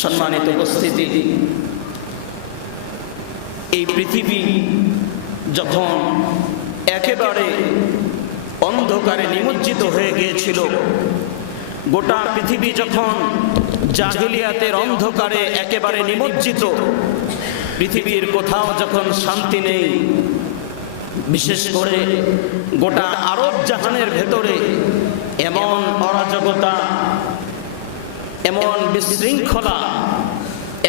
সম্মানিত উপস্থিতি, এই পৃথিবী যখন একেবারে অন্ধকারে নিমজ্জিত হয়ে গিয়েছিল, গোটা পৃথিবী যখন জাহিলিয়াতের অন্ধকারে একেবারে নিমজ্জিত, পৃথিবীর কোথাও যখন শান্তি নেই, বিশেষ করে গোটা আরব জাহানের ভেতরে এমন অরাজকতা, এমন বিশৃঙ্খলা,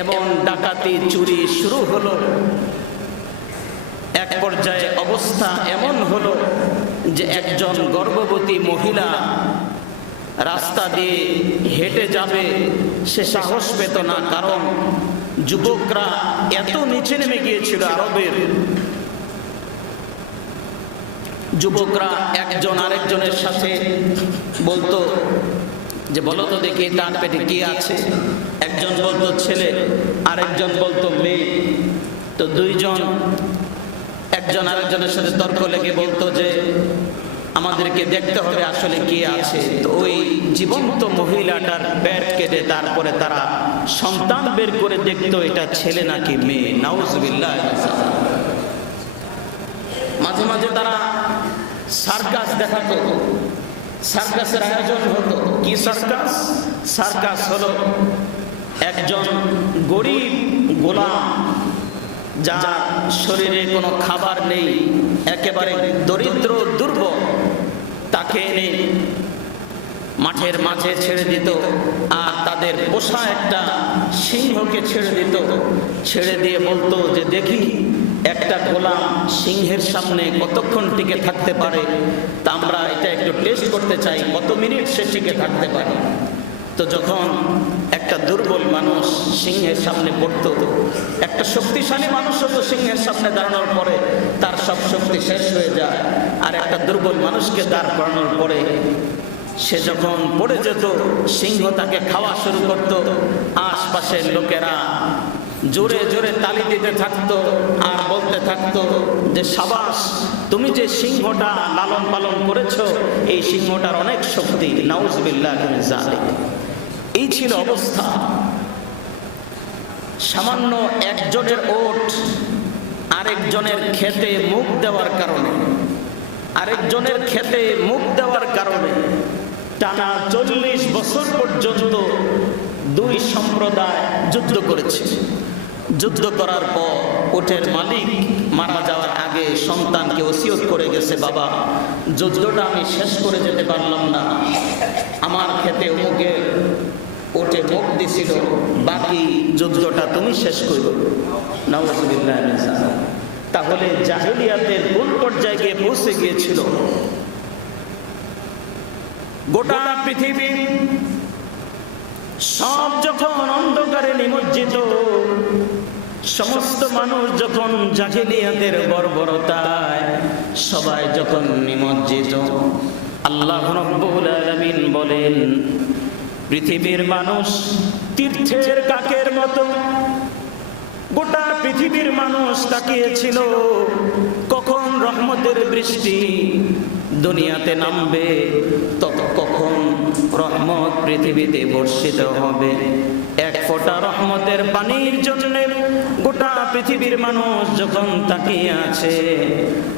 এমন ডাকাতি চুরি শুরু হলো। এক পর্যায়ে অবস্থা এমন হলো যে একজন গর্ভবতী মহিলা রাস্তা দিয়ে হেঁটে যাবে, সে সাহস পেত না, কারণ যুবকরা এত নিচে নেমে গিয়েছিল। আরবের যুবকরা একজন আরেকজনের সাথে বলতো যে বলো তো দেখি তার পেটে কি আছে। একজন বলতো ছেলে, আরেকজন বলতো মেয়ে। তো দুইজন একজন আরেকজনের সাথে তর্ক লেগে বলতো যে আমাদেরকে দেখতে হবে আসলে কি আছে। তো ওই জীবন্ত মহিলাটার পেট কেটে তারপরে তারা সন্তান বের করে দেখতো এটা ছেলে নাকি মেয়ে। নাউজুবিল্লাহ। মাঝে মাঝে তারা সার্কাস দেখাতো, সার্কাসের আয়োজন হতো। কি সার্কাস? সার্কাস হলো একজন গরিব গোলাম, যার শরীরে কোনো খাবার নেই, একেবারে দরিদ্র দুর্বল, তাকে এনে মাঠের মাঝে ছেড়ে দিত, আর তাদের পোষা একটা সিংহকে ছেড়ে দিত। ছেড়ে দিয়ে বলতো যে দেখি একটা গোলাম সিংহের সামনে কতক্ষণ টিকে থাকতে পারে, তা আমরা এটা একটু টেস্ট করতে চাই, কত মিনিট সে টিকে থাকতে পারে। তো যখন একটা দুর্বল মানুষ সিংহের সামনে পড়তো, একটা শক্তিশালী মানুষ হতো সিংহের সামনে দাঁড়ানোর পরে তার সব শক্তি শেষ হয়ে যায়, আর একটা দুর্বল মানুষকে দাঁড় করানোর পরে সে যখন পড়ে যেত, সিংহ তাকে খাওয়া শুরু করত। আশপাশের লোকেরা জোরে জোরে তালি দিতে থাকতো আর বলতে থাকতো যে সাবাস, তুমি যে সিংহটা লালন পালন করেছো, এই সিংহটার অনেক শক্তি। নাউজুবিল্লাহ মিন যালিক। এই ছিল অবস্থা। সামান্য একজনের ওট আরেকজনের খেতে মুখ দেওয়ার কারণে, আরেকজনের খেতে মুখ দেওয়ার কারণে টানা 40 বছর পর্যন্ত দুই সম্প্রদায় যুদ্ধ করেছে। যুদ্ধ করার পর ওটের মালিক মারা যাওয়ার আগে সন্তানকে ওসিয়ত করে গেছে, বাবা যুদ্ধটা আমি শেষ করে যেতে পারলাম না, আমার খেতে অমুকে ওটে মুখ দিছিল, বাকি যুদ্ধটা তুমি শেষ করো। নাউজুবিল্লাহ মিন যালিক। তাহলে জাহিলিয়াতের কোন পর্যায়ে গিয়ে পৌঁছে গিয়েছিল? গোটা পৃথিবী সব যখন অন্ধকারে নিমজ্জিত, সমস্ত মানুষ যখন জাহিলিয়াতের বর্বরতায় সবাই যখন নিমজ্জিত, আল্লাহ রাব্বুল আলামিন বলেন পৃথিবীর মানুষ তীর্থের কাকের মতো, গোটা পৃথিবীর মানুষ তাকিয়েছিল কখন রহমতের বৃষ্টি দুনিয়াতে নামবে, কখন রহমত পৃথিবীতে বর্ষিত হবে। এক ফোঁটা রহমতের পানির জন্য গোটা পৃথিবীর মানুষ যখন তাকিয়ে আছে,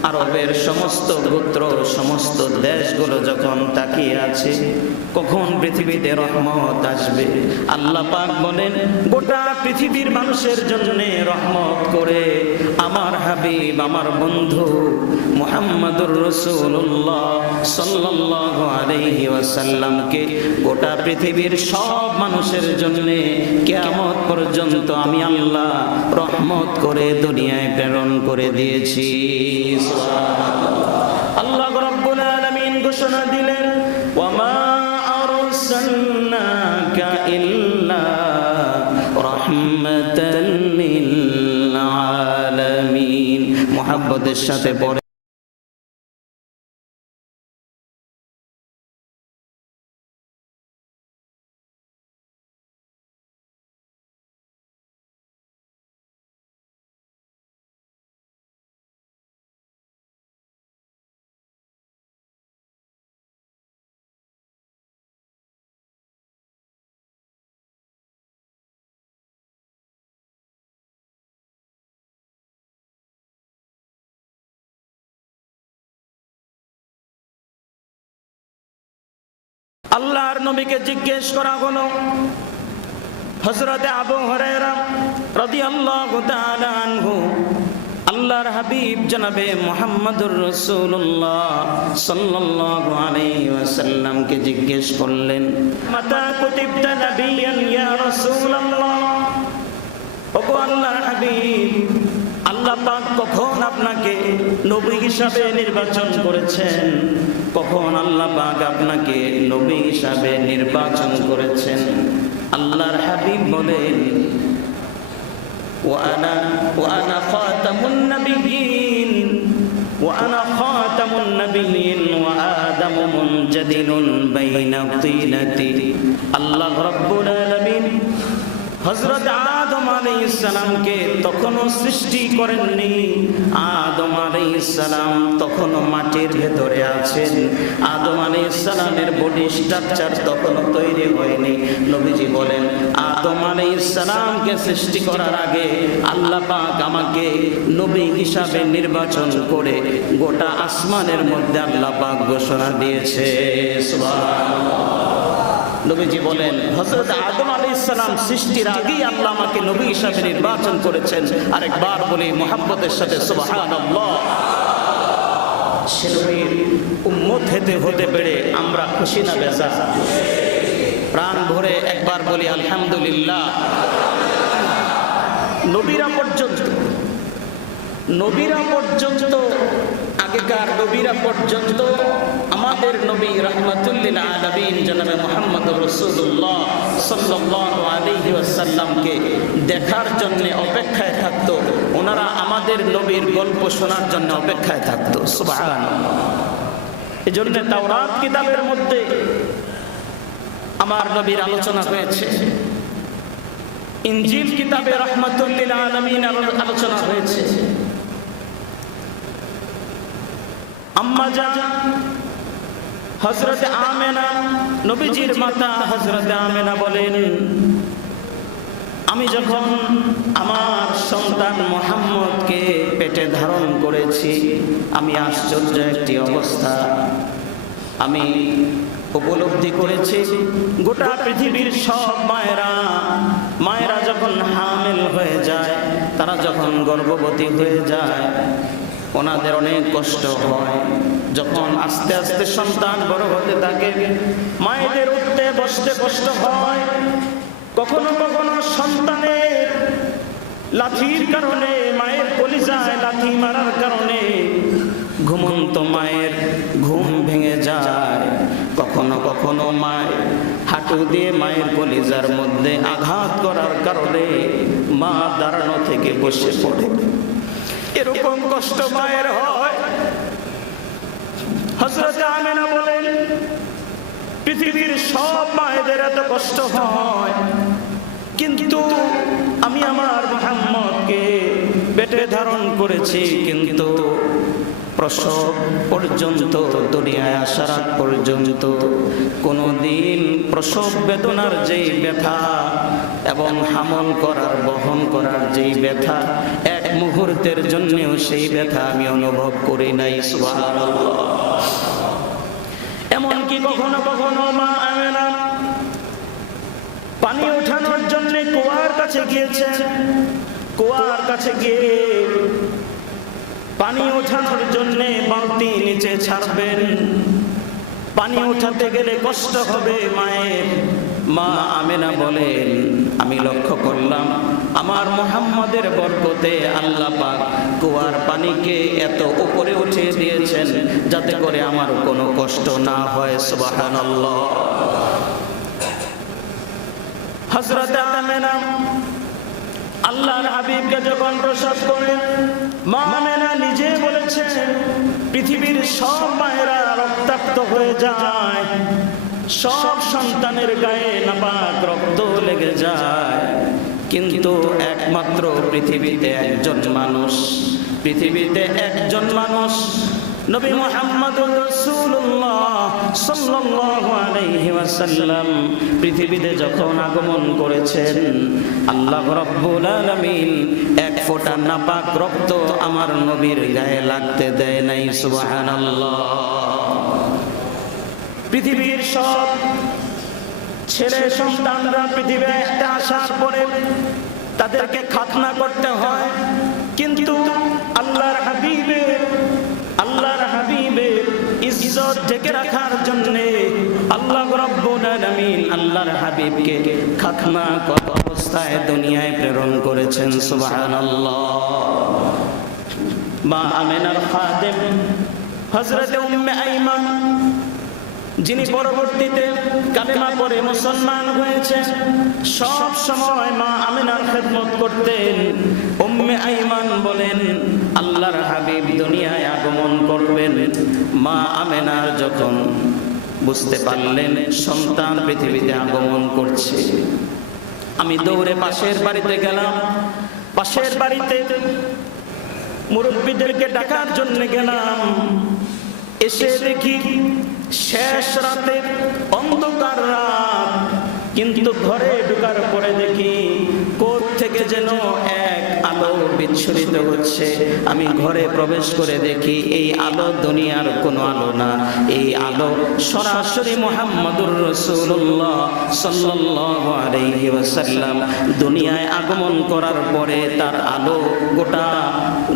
আরবের সমস্ত গোত্র, সমস্ত দেশগুলো যখন তাকিয়ে আছে কখন পৃথিবীতে রহমত আসবে। আল্লাহ পাক বলেন গোটা পৃথিবীর মানুষের জন্য রহমত করে আমার হাবিব, আমার বন্ধু মুহাম্মদুর রাসূলুল্লাহ সাল্লাল্লাহু আলাইহি ওয়াসাল্লামকে গোটা পৃথিবীর সব মানুষের জন্য কিয়ামত পর্যন্ত আমি আল্লাহ রহমত করে দুনিয়ায় প্রেরণ করে দিয়েছি। আল্লাহ রাব্বুল আলামিন ঘোষণা দিলেন ওয়ামা আরসালনাকা ইল্লা রাহমাতাল লিল আলামিন। মুহাব্বতের সাথে পড়ে আল্লাহর নবীকে জিজ্ঞেস করা হলো, হযরতে আবু হুরায়রা রাদিয়াল্লাহু তাআলা আনহু আল্লাহর হাবিব জনাবে মুহাম্মদুর রাসূলুল্লাহ সাল্লাল্লাহু আলাইহি ওয়াসাল্লামকে জিজ্ঞেস করলেন, মাতা কুতিবতা নাবিয়ান ইয়া রাসূলুল্লাহ, ওগো আল্লাহর হাবিব, আল্লাহ পাক কখন আপনাকে নবী হিসাবে নির্বাচন করেছেন? কখন আল্লাহ পাক আপনাকে নবী হিসাবে নির্বাচন করেছেন? আল্লাহর হাবিব বলেন, وأنا خاتم النبيين وأنا خاتم النبيين وآدم منجدل بين طينتي। আল্লাহ রাব্বুল আলামিন হযরত আদম আলাইহিস সালামকে তখনও সৃষ্টি করেননি। আদম আলাইহিস সালাম তখনও মাটির ভেতরে আছেন। আদম আলাইহিস সালামের বডি স্ট্রাকচার তখনও তৈরি হয়নি। নবীজি বলেন, আদম আলাইহিস সালামকে সৃষ্টি করার আগে আল্লাহ পাক আমাকে নবী হিসাবে নির্বাচন করে গোটা আসমানের মধ্যে আল্লাহ পাক ঘোষণা দিয়েছে। সুবহানাল্লাহ। নবীজি বলেন, হযরত আদম আলাইহিস সালাম সৃষ্টির আগেই আল্লাহ আমাকে নবী হিসাবে নির্বাচন করেছেন। আরেকবার বলি মুহাব্বতের সাথে সুবহানাল্লাহ। সে নবীর উম্মত হতে পেরে আমরা খুশি না বেজার? প্রাণ ভরে একবার বলি আলহামদুলিল্লাহ। নবীরা পর্যন্ত আগেকার নবীরা পর্যন্ত আমাদের নবী রাহমাতুল লিল আলামিন জনাবে মুহাম্মদুর রাসূলুল্লাহ সাল্লাল্লাহু আলাইহি ওয়াসাল্লামকে দেখার জন্য অপেক্ষায় থাকতো। ওনারা আমাদের নবীর গল্প শোনার জন্য অপেক্ষায় থাকতো। সুবহানাল্লাহ। এজন্য তাওরাত কিতাবের মধ্যে আমার নবীর আলোচনা হয়েছে, ইনজিল কিতাবে রাহমাতুল লিল আলামিন আলোচনা হয়েছে। আম্মা জান হযরত আমেনা, নবীজির মাতা হযরত আমেনা বলেন, আমি যখন আমার সন্তান মুহাম্মদকে পেটে ধারণ করেছি, আমি আশ্চর্য একটি অবস্থা আমি উপলব্ধি করেছি। গোটা পৃথিবীর সব মায়েরা যখন হামিল হয়ে যায়, তারা যখন গর্ভবতী হয়ে যায়, ওনাদের অনেক কষ্ট হয়। যখন আস্তে আস্তে সন্তান বড় হতে থাকে, মায়েদের উঠতে বসতে কষ্ট হয়। কখনো কখনো সন্তানের লাথির কারণে, মায়ের কলিজায় লাথি মারার কারণে ঘুমন্ত মায়ের ঘুম ভেঙে যায়। কখনো কখনো মায়ের হাঁটু দিয়ে মায়ের কলিজার মধ্যে আঘাত করার কারণে মা দাঁড়ানো থেকে বসে পড়ে। এরকম কষ্ট মায়ের হয়। হযরত আমেনা বলেন, পৃথিবীর সব মায়েদের এত কষ্ট হয়, কিন্তু আমি আমার মুহাম্মদকে পেটে ধারণ করেছি, কিন্তু প্রসব পর্যন্ত, দুনিয়ায় আসার আগ পর্যন্ত কোনদিন প্রসব বেদনার যেই ব্যথা এবং হামল করার, বহন করার যেই ব্যথা, এক মুহূর্তের জন্যও সেই ব্যথা আমি অনুভব করি নাই। সুবহানাল্লাহ। এমনকি কখনো কখনো মা আমেনা পানি ওঠানোর জন্য কুয়ার কাছে গিয়েছেন। কুয়ার কাছে গিয়ে পানি ওঠানোর জন্য বালতি নিচে ছাড়বেন। পানি উঠাতে গেলে কষ্ট হবে মায়ের। মা আমেনা বলেন, আমি লক্ষ্য করলাম আমার মুহাম্মদের বরকতে আল্লাহ পাক কুয়ার পানিকে এত উপরে উঠিয়ে দিয়েছেন যাতে করে আমার কোনো কষ্ট না হয়। সুবহানাল্লাহ। হযরত আমেনা আল্লাহর হাবিবকে যখন প্রসব করেন, মা আমেনা নিজে বলেছেন, পৃথিবীর সব মায়েরা রক্তাক্ত হয়ে যায়, সব সন্তানের গায়ে নাপাক রক্ত লেগে যায়, কিন্তু একমাত্র পৃথিবীতে একজন মানুষ নবী মুহাম্মদুর রাসূলুল্লাহ সাল্লাল্লাহু আলাইহি ওয়াসাল্লাম পৃথিবীতে যখন আগমন করেছেন, আল্লাহ রাব্বুল আলামিন এক ফোঁটা নাপাক রক্ত আমার নবীর গায়ে লাগতে দেয় নাই। সুবহানাল্লাহ। পৃথিবীর সব ছেলে সন্তানরা পৃথিবীতে আসার পরে তাদেরকে খাতনা করতে হয়, কিন্তু আল্লাহর হাবিবের ইজ্জত ঢেকে রাখার জন্য আল্লাহ রাব্বুল আলামিন আল্লাহর হাবিবকে খাতনা করা অবস্থায় দুনিয়ায় প্রেরণ করেছেন। সুবহানাল্লাহ। মা আমিনার খাদেম হযরত উম্মে আইমান, যিনি পরবর্তীতে কালেমা পড়ে মুসলমান হয়েছেন, সব সময় মা আমিনার খেদমত করতেন। উম্মে আইমান বলেন, আল্লাহর হাবিব দুনিয়ায় আগমন করবেন, মা আমিনার যখন বুঝতে পারলেন সন্তান পৃথিবীতে আগমন করছে, আমি দৌড়ে পাশের বাড়িতে গেলাম। পাশের বাড়িতে মুরব্বীদেরকে ডাকার জন্য গেলাম। এসে দেখি শেষ রাতে, অন্ধকার রাত, কিন্তু ঘরে ঢোকার পরে দেখি কোথা থেকে যেন এক আলো বিচ্ছুরিত হচ্ছে। আমি ঘরে প্রবেশ করে দেখি এই আলো দুনিয়ার কোনো আলো না, এই আলো সরাসরি মুহাম্মদুর রাসূলুল্লাহ সাল্লাল্লাহু আলাইহি ওয়াসাল্লাম দুনিয়ায় আগমন করার পরে তার আলো গোটা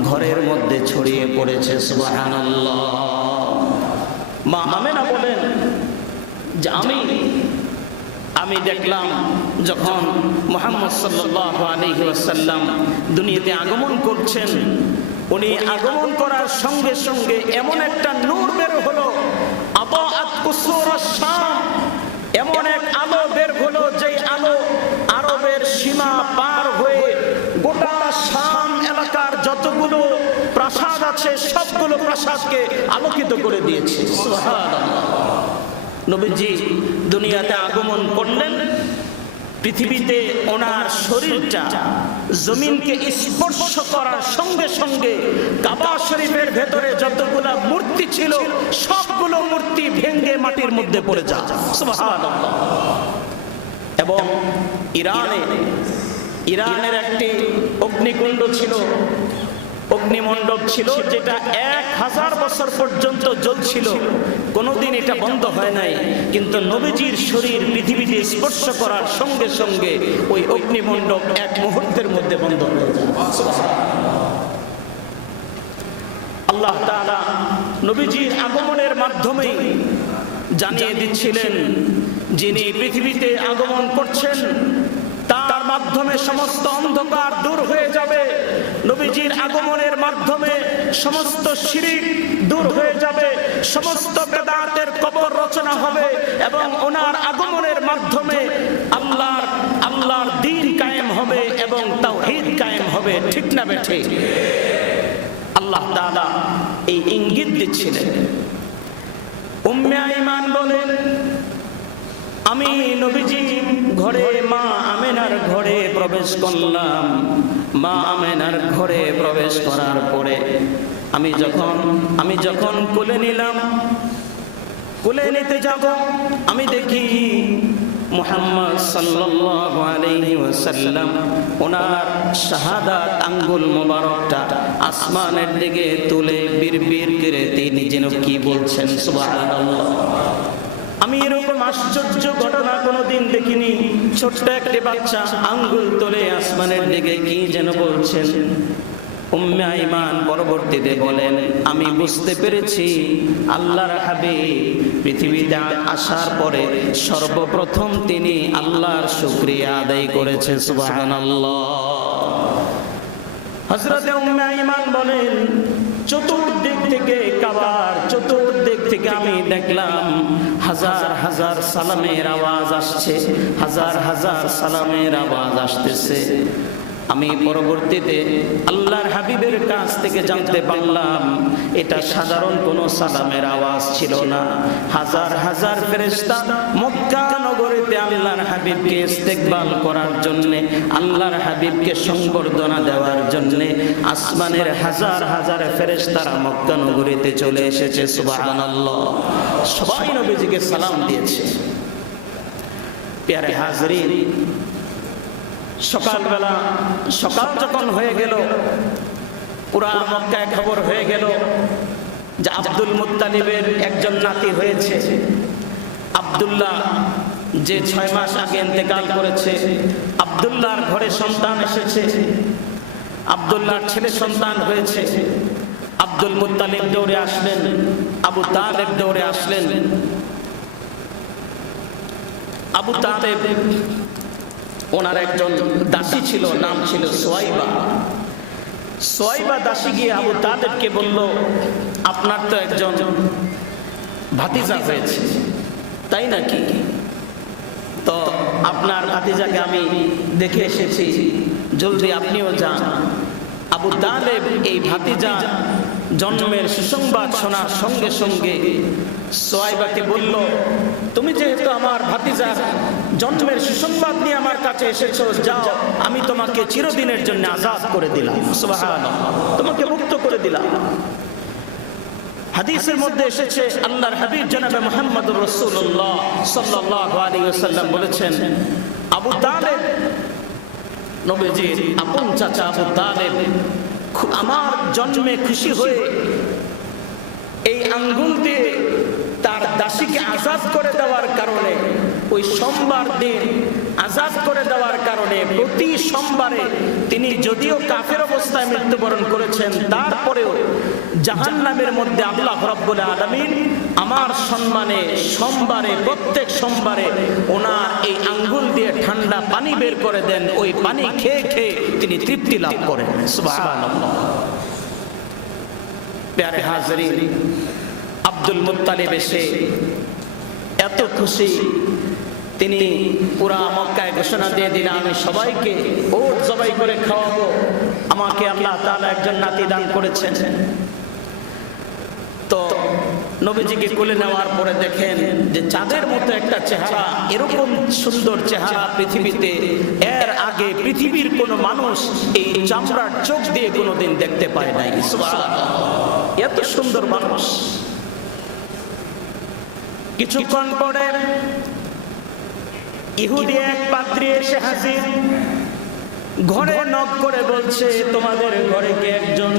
ঘরের মধ্যে ছড়িয়ে পড়েছে। সুবহানাল্লাহ। মা আমিনা বলেন যে আমি দেখলাম যখন মুহাম্মদ সাল্লাল্লাহু আলাইহি ওয়াসাল্লাম দুনিয়াতে আগমন করছেন, উনি আগমন করার সঙ্গে সঙ্গে এমন একটা নূর বের হলো, আতাআত কুসুর আশ-শাম, এমন এক আলো বের হলো যে আলো আরবের সীমা পার হয়ে গোটা শাম এলাকার যতগুলো প্রাসাদ আছে সবগুলো প্রাসাদকে আলোকিত করে দিয়েছে। সুবহানাল্লাহ। নবীজি দুনিয়াতে আগমন করলেন, পৃথিবীতে ওনার শরীরটা জমিনকে স্পর্শ করার সঙ্গে সঙ্গে কাবা শরীফের ভেতরে যতগুলো মূর্তি ছিল সবগুলো মূর্তি ভেঙে মাটির মধ্যে পড়ে যায়। সুবহানাল্লাহ। এবং ইরানের একটি অগ্নিকুণ্ড ছিল, অগ্নিমণ্ডপ ছিল, যেটা 1000 বছর পর্যন্ত জ্বলছিল, কোনোদিন এটা বন্ধ হয় নাই। কিন্তু নবীজির শরীর পৃথিবীতে স্পর্শ করার সঙ্গে সঙ্গে ওই অগ্নিমণ্ডপ এক মুহূর্তের মধ্যে বন্ধ হয়ে যায়। আল্লাহ তাআলা নবীজির আগমনের মাধ্যমে জানিয়ে দিচ্ছিলেন, যিনি পৃথিবীতে আগমন করছেন তার মাধ্যমে সমস্ত অন্ধকার দূর হয়ে যাবে। নবীজির আগমনের মাধ্যমে সমস্ত শিরক দূর হয়ে যাবে, সমস্ত বেদাতের কবর রচনা হবে এবং ওনার আগমনের মাধ্যমে আল্লাহর দ্বীন কায়েম হবে এবং তাওহীদ কায়েম হবে। ঠিক না বেঠিক? আল্লাহ তাআলা এই ইঙ্গিত দিচ্ছিলেন। উম্মে আইমান বলেন, আমি নবীজি ঘরে মা আমিনার ঘরে প্রবেশ করলাম। মা আমিনার ঘরে প্রবেশ করার পরে আমি যখন কোলে নিলাম, কোলে নিতে যাব, আমি দেখি মুহাম্মদ সাল্লাল্লাহু আলাইহি ওয়াসাল্লাম ওনার শাহাদাত আঙ্গুল মোবারকটা আসমানের দিকে তুলে বিড়বিড় করে তিনি যেন কি বলছেন। সুবহানাল্লাহ। আমি এরকম আশ্চর্য ঘটনা কোনোদিন দেখিনি। ছোট্ট একটি বাচ্চা আঙ্গুল তুলে আসমানের দিকে কি যেন বলছেন। উম্মে আইমান পরবর্তীতে বলেন, আমি বুঝতে পেরেছি আল্লাহর হাবিব পৃথিবীতে আসার পরে সর্বপ্রথম তিনি আল্লাহর শুকরিয়া আদায় করেছে। সুবহানাল্লাহ। হযরত উম্মে আইমান বলেন, চতুর্দিক থেকে কাবার চতুর্দিক থেকে আমি দেখলাম হাজার হাজার সালামের আওয়াজ আসছে, হাজার হাজার সালামের আওয়াজ আসতেছে। আমি পরবর্তীতে আল্লাহর হাবিবের কাছ থেকে জানতে পারলাম এটা সাধারণ কোনো সালামের আওয়াজ ছিল না। হাজার হাজার ফেরেশতা মক্কা নগরীতে আল্লাহর হাবিবকে ইস্তেকবাল করার জন্য, আল্লাহর হাবিবকে সংবর্ধনা দেওয়ার জন্য আসমানের হাজার হাজার ফেরেশতারা মক্কা নগরীতে চলে এসেছে। সুবহানাল্লাহ। সবাই নবীজিকে সালাম দিয়েছে। প্যারে হাজরিন, সকাল যখন হয়ে গেল, পুরা মক্কায় খবর হয়ে গেল যে আব্দুল মুত্তালিবের একজন নাতি হয়েছে। আব্দুল্লাহ যে 6 মাস আগে ইন্তেকাল করেছে, আব্দুল্লাহর ঘরে সন্তান এসেছে, আব্দুল্লাহর ছেলে সন্তান হয়েছে। আব্দুল মুত্তালিব দৌড়ে আসলেন, আবু তালেব দৌড়ে আসলেন। আবু তালেব ওনার একজন দাসী ছিল, নাম ছিল সোয়াইবা। সোয়াইবা দাসী গিয়ে আবু তালেবকে বলল, আপনার তো একজন ভাতিজা হয়েছে, তাই নাকি? তো আপনার ভাতিজাকে আমি দেখে এসেছি, জলদি আপনিও যান। আবু তালেব এই ভাতিজা জন্মের সুসংবাদ শোনার সঙ্গে সঙ্গে সোয়াইবাকে বলল, তুমি যেহেতু আমার ভাতিজার জন্মের সুসংবাদ নিয়ে আমার কাছে এসেছো, যাও, আমি তোমাকে চিরদিনের জন্য আজাদ করে দিলাম, সুবহানাল্লাহ, তোমাকে মুক্ত করে দিলাম। হাদিসের মধ্যে এসেছে, আল্লাহর হাবিব জনাবে মুহাম্মদুর রাসূলুল্লাহ সাল্লাল্লাহু আলাইহি ওয়াসাল্লাম বলেছেন, আবু তালেব, নবীজির আপন চাচা আবু তালেব, আমার জন্মে খুশি হয়ে এই আঙ্গুল দিয়ে তার দাসীকে আজাদ করে দেওয়ার কারণে, ওই সোমবার দিন আজাদ করে দেওয়ার কারণে প্রতি সোমবারে তিনি যদিও কাফের অবস্থায় মৃত্যুবরণ করেছেন, তারপরেও জাহান্নামের মধ্যে আল্লাহ রাব্বুল আলামিন আমার সম্মানে সোমবারে, প্রত্যেক সোমবারে ওনার এই আঙ্গুল দিয়ে ঠান্ডা পানি বের করে দেন। ওই পানি খেয়ে খেয়ে তিনি তৃপ্তি লাভ করেন। সুবহানাল্লাহ। প্যারে হাজরিন, আব্দুল মুত্তালিব এসে এত খুশি, তিনি পুরা মক্কায় ঘোষণা দিয়ে দিলেন, আমি সবাইকে ওট জবাই করে খাওয়াবো, আমাকে আল্লাহ তাআলা একজন নাতি দান করেছেন। তো নবীজিকে কোলে নেওয়ার পরে দেখেন যে চাঁদের মতো একটা চেহারা, এরকম সুন্দর চেহারা পৃথিবীতে এর আগে পৃথিবীর কোন মানুষ এই চামড়ার চোখ দিয়ে কোনোদিন দেখতে পায় নাই। সুবহানাল্লাহ, এত সুন্দর মানুষ। কিছুক্ষণ পরে ইহুদি এক পাদ্রী এসে হাজির, ঘরে নক করে বলছে, তোমাদের ঘরে কি একজন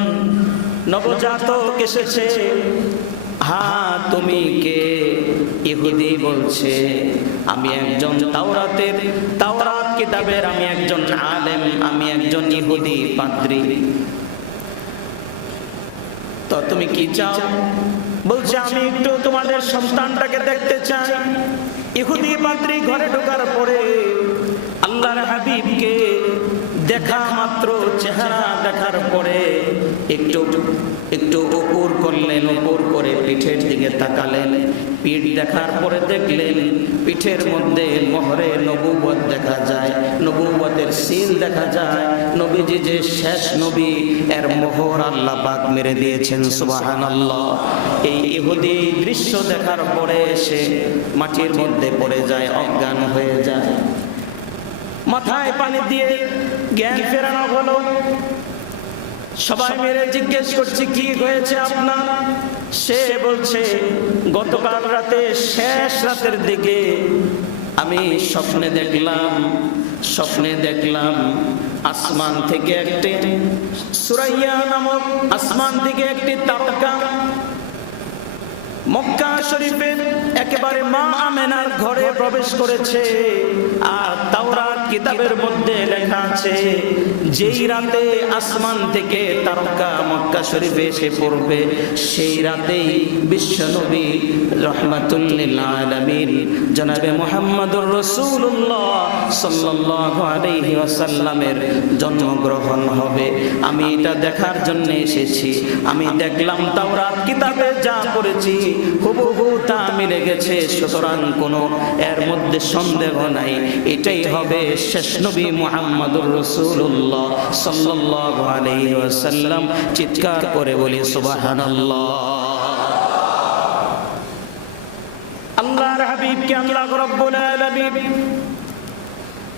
নবজাতক এসেছে? হ্যাঁ, তুমি কে? ইহুদি বলছে, আমি একজন তাওরাত কিতাবের আমি একজন আলেম, আমি একজন ইহুদি পাদ্রী। তো তুমি কি চাও? বলছে, আমি একটু তোমাদের সন্তানটাকে দেখতে চাই। ইহুদি পাদ্রী ঘরে ঢোকার পরে আল্লাহর হাবিবকে দেখা মাত্র, চেহারা দেখার পরে একটু উপর করলেন, উপর করে পিঠের দিকে তাকালেন। পিঠ দেখার পরে দেখলেন পিঠের মধ্যে মোহরে নবুয়ত দেখা যায়, নবুয়তের সিল দেখা যায়। নবীজি যে শেষ নবী, এর মোহর আল্লাহ পাক মেরে দিয়েছেন। সুবহানাল্লাহ। এই ইহুদি দৃশ্য দেখার পরে সে মাটির মধ্যে পড়ে যায়, অজ্ঞান হয়ে যায়। মাথায় পানি দিয়ে জ্ঞান ফেরানো হলো। সবাই মেরে জিজ্ঞেস করছে, কি হয়েছে আপনার? সে বলছে, গতকাল রাতে, শেষ রাতের দিকে আমি স্বপ্নে দেখলাম আসমান থেকে একটি সুরাইয়া নামক আসমান থেকে একটি তারকা মক্কা শরীফের একেবারে মা আমেনার ঘরে প্রবেশ করেছে। আর তাওরাত কিতাবের মধ্যে লেখা আছে, যেই রাতে আসমান থেকে তারকা মক্কা শরীফে এসে পড়বে, সেই রাতেই বিশ্বনবী রাহমাতুল লিল আলামিন জনাবে মুহাম্মদুর রাসূলুল্লাহ সাল্লাল্লাহু আলাইহি ওয়াসাল্লামের জন্মগ্রহণ হবে। আমি এটা দেখার জন্য এসেছি। আমি দেখলাম তাওরাত কিতাবে যা পড়েছি হুবহু তা মিলে গেছে, সুতরাং কোনো এর মধ্যে সন্দেহ নাই, এটাই হবে শেষ নবী মুহাম্মদুর রাসূলুল্লাহ সাল্লাল্লাহু আলাইহি ওয়াসাল্লাম। চিৎকার করে বলি সুবহানাল্লাহ। আল্লাহর হাবিবকে আল্লাহ রাব্বুল আলামিন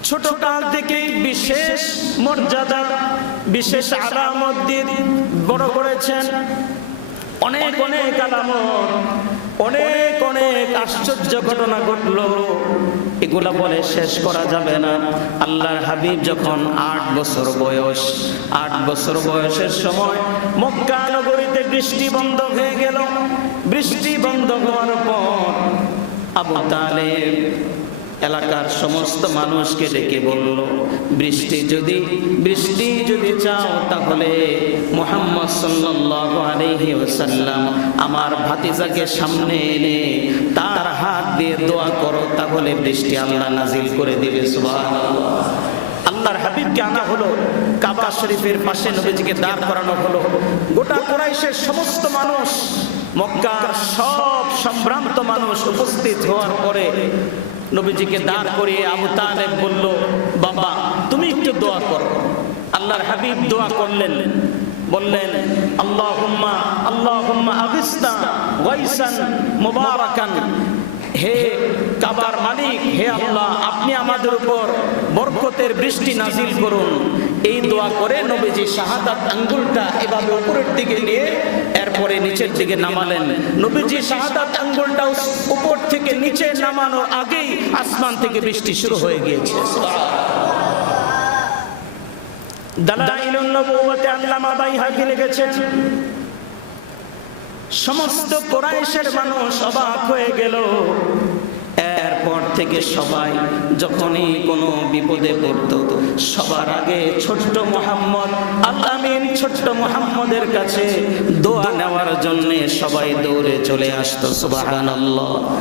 ছোট কাল থেকে বিশেষ মর্যাদা, বিশেষ আলামত দিয়ে বড় করেছেন। অনেক অনেক আলামত, অনেক আশ্চর্য ঘটনা ঘটলো, এগুলা বলে শেষ করা যাবে না। আল্লাহর হাবিব যখন 8 বছর বয়সের সময় মক্কা নগরীতে বৃষ্টি বন্ধ হয়ে গেল। বৃষ্টি বন্ধ হওয়ার পর আবু তালেব এলাকার সমস্ত মানুষকে ডেকে বলল, বৃষ্টি যদি চাও তাহলে মুহাম্মদ সাল্লাল্লাহু আলাইহি ওয়াসাল্লাম আমার ভাতিজাকে সামনে এনে তার হাত দিয়ে দোয়া করো, তাহলে বৃষ্টি আল্লাহ নাজিল করে দিবে। সুবহানাল্লাহ। আল্লাহর হাবিবকে আনা হলো, কাবা শরীফের পাশে নবীজিকে দাঁড় করানো হলো। গোটা কুরাইশের সমস্ত মানুষ, মক্কার সব সম্ভ্রান্ত মানুষ উপস্থিত হওয়ার পরে নবীজিকে দাঁড় করিয়ে আবু তালেব বলল, বাবা তুমি একটু দোয়া করো। আল্লাহর হাবিব দোয়া করলেন, বললেন, আল্লাহুম্মা আগিসনা গায়সান মুবারাকান। হে কাবার মালিক, হে আল্লাহ, আপনি আমাদের উপর বরকতের বৃষ্টি নাজিল করুন। এই দোয়া করে নবীজি শাহাদাত আঙ্গুলটা এভাবে উপরের দিকে নিয়ে এরপরে নিচের দিকে নামালেন। নবীজি শাহাদাত আঙ্গুলটা উপর থেকে নিচে নামানোর আগেই আসমান থেকে বৃষ্টি শুরু হয়ে গিয়েছে। দালাইলুন নবুওয়াতে আল্লামা বাইহাকি লিখেছেন, সমস্ত কুরাইশের মানুষ অবাক হয়ে গেল। এরপর থেকে সবাই যখনই কোনো বিপদে পড়তো সবার আগে ছোট্ট মুহাম্মদ আল-আমিন, ছোট্ট মুহাম্মদের কাছে দোয়া নেওয়ার জন্য সবাই দৌড়ে চলে আসতো। সুবহানাল্লাহ।